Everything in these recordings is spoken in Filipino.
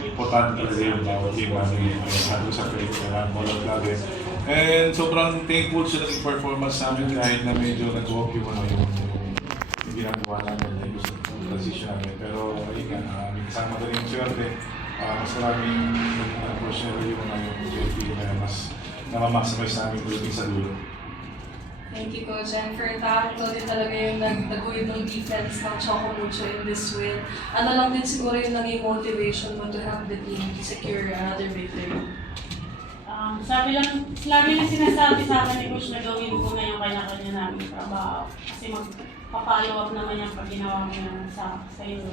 Importante talaga yung bawat team namin. Sabi ko sa training, kailangan mo lang lagi. And sobrang thankful sa naging performance namin kahit na medyo nag-walk yung ginagawa namin na yung transition namin. Pero ayun nga, may kasama na rin yung swerte. Mas maraming unfortunately yung swerte na mas namamaximize namin pagdating sa dulo. Thank you, Coach. And for that, ito din talaga yung nagtaguyod ng defense ng Choco Mucho in this win. Ano lang din siguro yung naging motivation mo to help the team to secure another victory? Lagi lang sinasabi sa akin ni Coach na gawin ko na yung kanya-kanya namin trabaho. Kasi magpa-follow up naman yung pag ginawa mo yan sa iyo.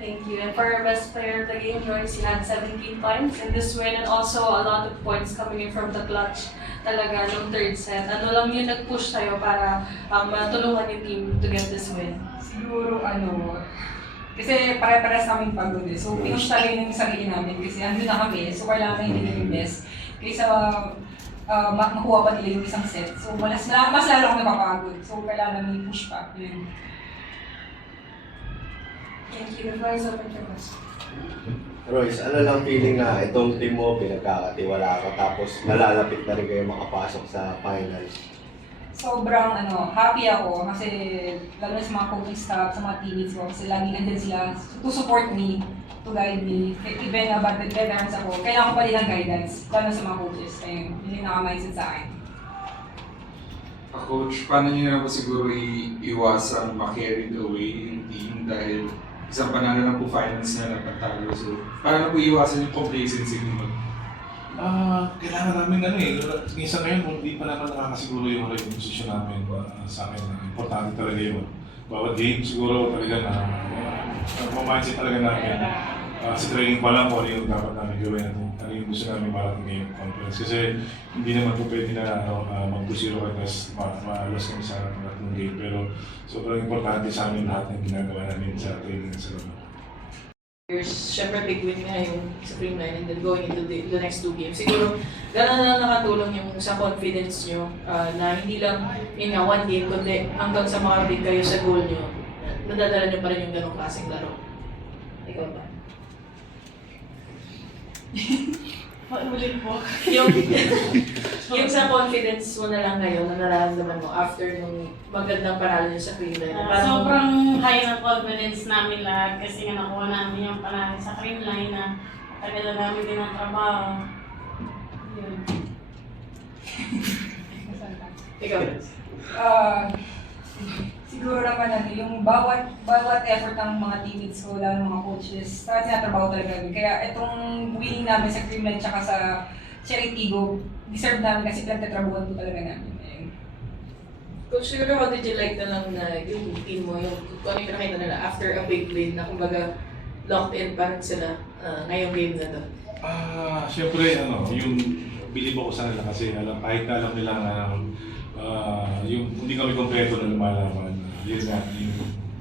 Thank you. And for our best player of the game, Joyce, he had 17 points in this win and also a lot of points coming in from the clutch talaga ng third set. Ano lang yung nag-push sa'yo para matulungan yung team to get this win? Siguro kasi pare-pares namin pagod eh. So pinush talaga yung sarili namin kasi andun na kami. So kailangan hindi yung best. Kaysa makuha pa nila yung isang set. So mas lalo akong napapagod. So kailangan namin push pa. Yun. Thank you. The floor is open for us. Royce, ano lang feeling na itong team mo pinagkakatiwala ka tapos nalalapit na rin kayo makapasok sa finals? Sobrang happy ako kasi lalo na sa mga coaching staff, sa mga teammates ko kasi lagi nandun sila to support me, to guide me. Even na bad veterans ako, kailangan ko pa din ng guidance, lalo sa mga coaches. Ayun, yun yung naka-mindset sa akin. Coach, paano niyo na po siguro iiwasan ma-carried away yung team dahil isang panalo na po finals na napatalo. So, paano na po iiwasan yung complacency mo? Kailangan namin minsan ngayon kung di pa naman nakakasiguro yung right position namin sa akin. Importante talaga yun. Bawat game siguro talaga mindset talaga namin. Sa training pa lang kung ano yung dapat namin gawin at ano yung gusto namin para ng game conference. Kasi hindi naman po pwede na mag-2-0 at ma-loss kami sa tatlong game. Pero sobrang importante sa amin lahat ng ginagawa namin sa training sa loob. Siyempre big win nga yung sa Creamline and then going into the next two games. Siguro gano'n na nakatulong yung sa confidence nyo na hindi lang yun nga one game kundi hanggang sa makabig kayo sa goal nyo, nadadala nyo pa rin yung ganong klaseng laro. Ikaw ba? Ulit po. yung sa confidence mo na lang ngayon na nararamdaman mo after nung magandang panalo nyo sa Creamline. Sobrang high ng confidence namin lahat kasi nga nakuha namin yung panalo sa Creamline na tagal na namin din ang trabaho. Yun. Ikaw. Siguro naman yung bawat effort ng mga teammates ko, lalo ng mga coaches, tinatrabaho talaga kami. Kaya itong winning namin sa Creamline tsaka sa Cheritigo, deserve namin kasi pinagtatrabuhan po talaga namin. Ayun. Coach, siguro how did you like na lang na yung team mo, yung kung ano yung nakita nila after a big win na kumbaga locked in pa rin sila ngayong game na to? Siyempre, yung believe ako sa nila kasi kahit na alam nila na yung hindi kami kompleto na lumalaban, yun nga, yung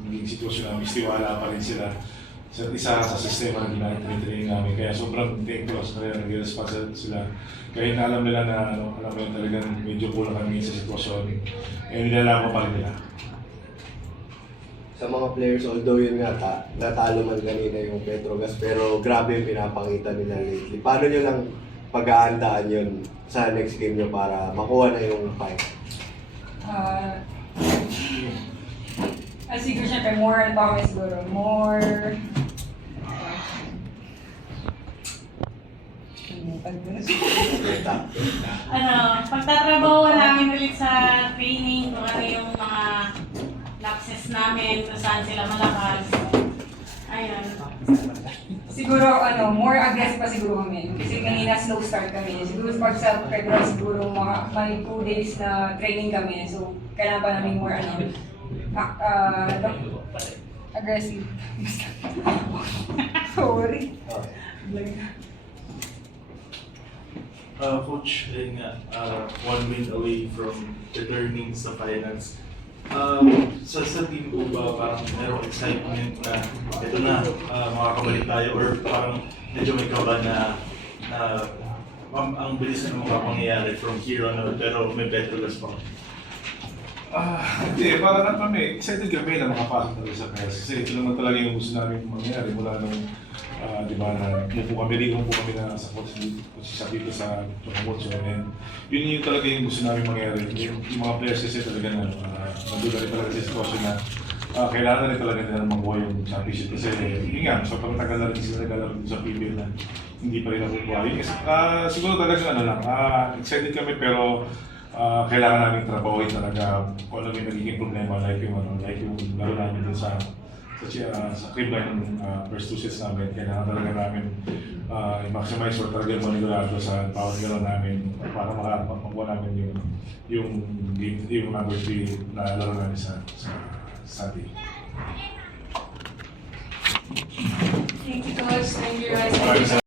naging sitwasyon namin, istiwala pa rin sila sa isa sa sistema na ginagawa namin. Kaya sobrang thankful sa kanila, nag-response sila. Kahit na alam nila na alam mo yun talagang medyo kulang kami sa sitwasyon, nilalaman pa rin nila. Sa mga players, although yun nga, natalo man kanina yung Petrogas, pero grabe yung pinapakita nila lately. Paano nyo lang pag-aandaan yun sa next game nyo para makuha na yung fight? Siguro syempre more Pagtatrabaho namin ulit sa training, kung ano yung mga lapses namin, kung saan sila malakas. Ayun. Siguro more aggressive pa siguro kami. Kasi kanina slow start kami. Siguro pag sa February siguro may 2 days na training kami. So kailangan pa namin more aggressive. Sorry. Coach, ayun nga, 1 win away from returning sa finals. Sa team ko ba parang merong excitement na ito na, makakabalik tayo or parang medyo may kaba na ang bilis na makapangyayari from here on out pero may Petrogas pa? Hindi, parang ano kami, excited kami na makapasok talaga sa PES. Kasi ito naman talaga yung gusto namin mangyari mula nung, di ba, na umupo kami na sa posisyon dito sa Chocomotso. And yun yung talaga yung gusto namin mangyari. Yung mga players kasi talaga na, nandun na rin talaga sa sitwasyon na kailangan na rin talaga nila makuha yung championship. Kasi yun nga, so pagtagal na rin sila naglalaro sa PBL na hindi pa rin nakukuha. Yun, siguro talaga ano lang, excited kami pero kailangan namin trabahoin talaga kung ano yung nagiging problema like yung laro namin din sa crib line ng first two sets namin. Kailangan talaga namin i-maximize or talaga manigurado sa bawat galaw namin para makakuha namin yung number 3 na laro namin sa Sunday. Thank you, Coach. Thank you, guys.